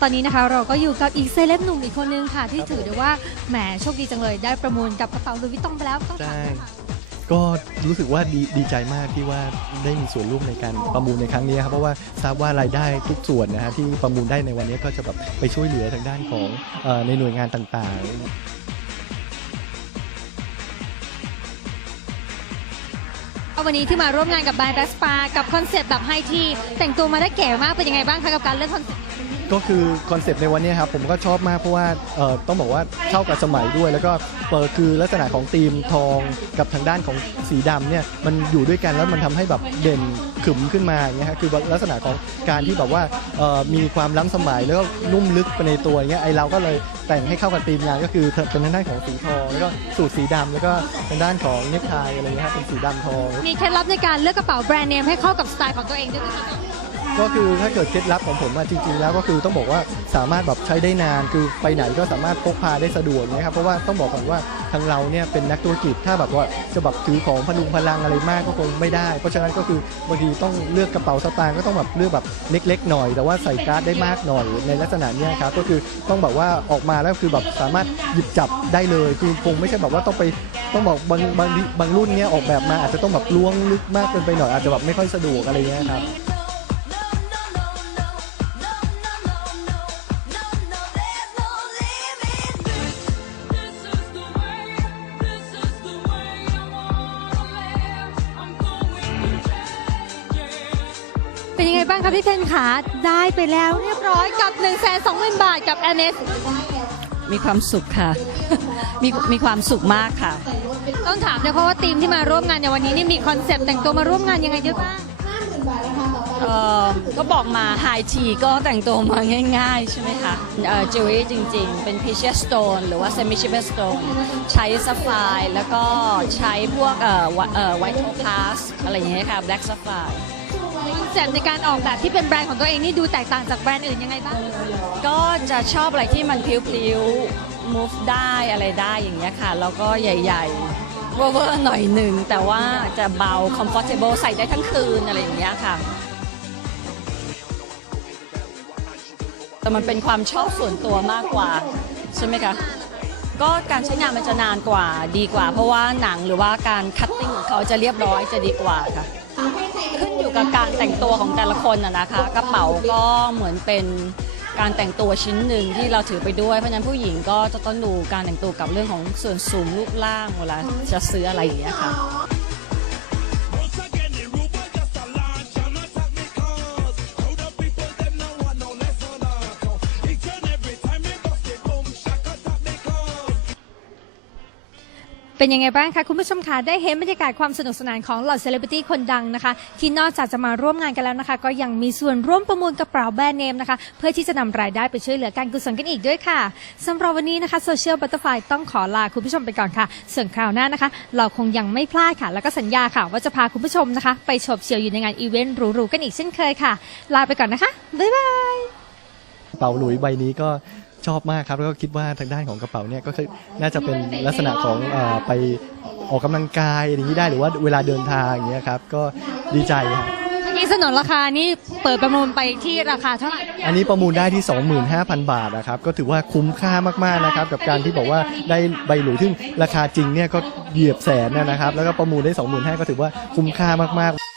ตอนนี้นะคะเราก็อยู่กับอีกเซเลบหนุ่มอีกคนนึงค่ะ ที่ถือได้ว่าแหมโชคดีจังเลยได้ประมูลกับกระเป๋าลุยวิตตองไปแล้วต้องถามใช่ค่ะ ก็รู้สึกว่าดีดีใจมากที่ว่าได้มีส่วนร่วมในการประมูลในครั้งนี้ครับเพราะว่าทราบว่ารายได้ทุกส่วนนะฮะที่ประมูลได้ในวันนี้ก็จะแบบไปช่วยเหลือทางด้านของเออในหน่วยงานต่างๆ เอาวันนี้ที่มาร่วมงานกับแบรนด์ Vespa กับคอนเซปต์แบบไฮทีแต่งตัวมาได้เก๋มากเป็นยังไงบ้างคะกับการเลือกคอนเซปต์ ก็คือคอนเซปต์ในวันนี้ครับผมก็ชอบมากเพราะว่าเอ่อต้องบอกว่าเข้ากับสมัยด้วย แล้วก็เปิดคือลักษณะของธีมทองกับทางด้านของสีดำเนี่ยมันอยู่ด้วยกันแล้วมันทำให้แบบเด่นขึมขึ้นมาอย่างเงี้ยฮะคือลักษณะของการที่แบบว่าเอ่อมีความล้ำสมัยแล้วก็นุ่มลึกไปในตัวอย่างเงี้ยไอเราก็เลยแต่งให้เข้ากับธีมงานก็คือเป็นทางด้านของสีทองแล้วก็สูทสีดำแล้วก็ทางด้านของเนคไทอะไรเงี้ยฮะเป็นสีดำทอง มีเคล็ดลับในการเลือกกระเป๋าแบรนด์เนมให้เข้ากับสไตล์ของตัวเองด้วยไหมคะ ก็คือถ้าเกิดเคล็ดลับของผมอะจริงๆแล้วก็คือต้องบอกว่าสามารถแบบใช้ได้นานคือไปไหนก็สามารถพกพาได้สะดวกนะครับเพราะว่าต้องบอกก่อนว่าทางเราเนี่ยเป็นนักธุรกิจถ้าแบบว่าจะแบบถือของพลุงพลังอะไรมากก็คงไม่ได้ เพราะฉะนั้นก็คือบางทีต้องเลือกกระเป๋าสตางค์ก็ต้องแบบเลือกแบบเล็ก ๆ หน่อย แต่ว่าใส่การ์ดได้มากหน่อยในลักษณะเนี้ยครับก็คือต้องแบบว่าออกมาแล้วคือแบบสามารถหยิบจับได้เลยคือคงไม่ใช่แบบว่าต้องไปต้องบอกบางบางบางรุ่นเนี้ยออกแบบมาอาจจะต้องแบบล้วงลึกมากเกินไปหน่อยอาจจะแบบไม่ค่อยสะดวกอะไรเงี้ยครับ เป็นยังไงบ้างคะพี่เคนขาได้ไปแล้วเรียบร้อยกับ1 2 0 0 0 0 บาทกับ n s มีความสุขค่ะ มีมีความสุขมากค่ะ ต้องถามเนี่ยเพราะว่าทีมที่มาร่วมงานในวันนี้นี่มีคอนเซปต์แต่งตัวมาร่วมงานยังไงด้วยบ้างเอ่อก็บอกมาไฮทีก็แต่งตัวมาง่าย ๆ ใช่ไหมคะเอ่อจิวเวลรี่จริง ๆ เป็น precious stone หรือว่า semi precious stone ใช้ซัฟไฟแล้วก็ใช้พวกเอ่อวะเอ่อ white topaz อะไรอย่างเงี้ยค่ะ black sapphire คอนเซปต์ในการออกแบบที่เป็นแบรนด์ของตัวเองนี่ดูแตกต่างจากแบรนด์อื่นยังไงบ้างก็จะชอบอะไรที่มันพลิ้วๆ move ได้อะไรได้อย่างเงี้ยค่ะ แล้วก็ใหญ่ๆ เวอร์ๆหน่อยหนึ่ง แต่ว่าจะเบา comfortable ใส่ได้ทั้งคืนอะไรอย่างเงี้ยค่ะ แต่มันเป็นความชอบส่วนตัวมากกว่า ใช่ไหมคะ ก็การใช้งานมันจะนานกว่าดีกว่า เพราะว่าหนังหรือว่าการคัตติ้งของเขาจะเรียบร้อยจะดีกว่าค่ะ อยู่กับการแต่งตัวของแต่ละคนนะนะคะ กระเป๋าก็เหมือนเป็นการแต่งตัวชิ้นหนึ่งที่เราถือไปด้วย เพราะฉะนั้นผู้หญิงก็จะต้องดูการแต่งตัวกับเรื่องของส่วนสูงรูปร่างเวลาจะซื้ออะไรอย่างเงี้ยค่ะ เป็นยังไงบ้างคะคุณผู้ชมคะได้เห็นบรรยากาศความสนุกสนานของเหล่าเซเลบริตี้คนดังนะคะ ที่นอกจากจะมาร่วมงานกันแล้วนะคะ ก็ยังมีส่วนร่วมประมูลกระเป๋าแบรนด์เนมนะคะ เพื่อที่จะนำรายได้ไปช่วยเหลือการกุศลกันอีกด้วยค่ะสำหรับวันนี้นะคะโซเชียลบัตเตอร์ไฟต้องขอลาคุณผู้ชมไปก่อนค่ะ ส่วนคราวหน้านะคะ เราคงยังไม่พลาดค่ะ แล้วก็สัญญาค่ะ ว่าจะพาคุณผู้ชมนะคะ ไปชมเชียวอยู่ในงานอีเวนต์หรูๆกันอีกเช่นเคยค่ะ ลาไปก่อนนะคะบ๊ายบาย กระเป๋าหลุยใบนี้ก็ ชอบมากครับแล้วก็คิดว่าทางด้านของกระเป๋าเนี่ยก็คือน่าจะเป็นลักษณะของเออไปออกกำลังกายอย่างนี้ได้หรือว่าเวลาเดินทางอย่างเงี้ยครับก็ดีใจครับนี่สนนราคานี่เปิดประมูลไปที่ราคาเท่าไหร่อันนี้ประมูลได้ที่ 25,000 บาทนะครับก็ถือว่าคุ้มค่ามากๆนะครับกับการที่บอกว่าได้ใบหลุยซึ่งราคาจริงเนี่ยก็เหยียบแสนนะครับแล้วก็ประมูลได้ 25,000ก็ถือว่าคุ้มค่ามากๆ